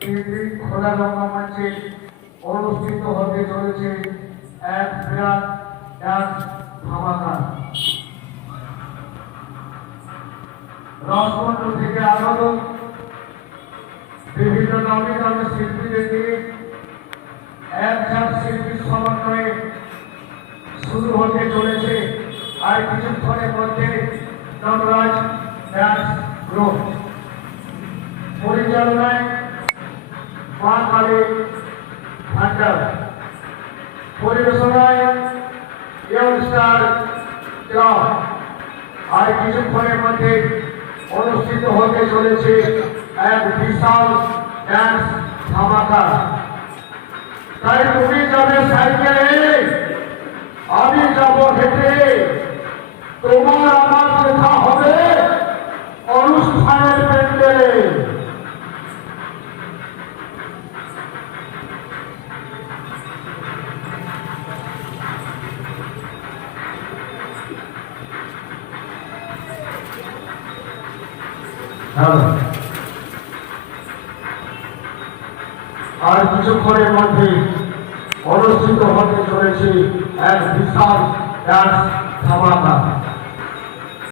খোলা রঙ্গমঞ্চে অনুষ্ঠিত হতে চলেছে এক বিরাট ডান্স ধামাকা। রসমঞ্চ থেকে আগত বিভিন্ন নামী দামি শিল্পীদের নিয়ে একজন শিল্পীর সমন্বয়ে শুরু হতে চলেছে আর কিছুক্ষণের মধ্যে নটরাজ ডান্স গ্রুপ পরিচালনায় মা কালী ভান্ডার, পরিবেশনায় ইয়ং স্টার ক্লাব। আর কিছুক্ষণের মধ্যে অনুষ্ঠিত হতে চলেছে এক বিশাল ডান্স ধামাকা। তাই তুমি যাবে সাইকেলে, আমি যাব হেঁটে, তোমার আমার দেখা হবে অনুষ্ঠানের প্যান্ডেলে। আর কিছুক্ষণের মধ্যে অনুষ্ঠিত হতে চলেছে এক বিশাল ডান্স ধামাকা।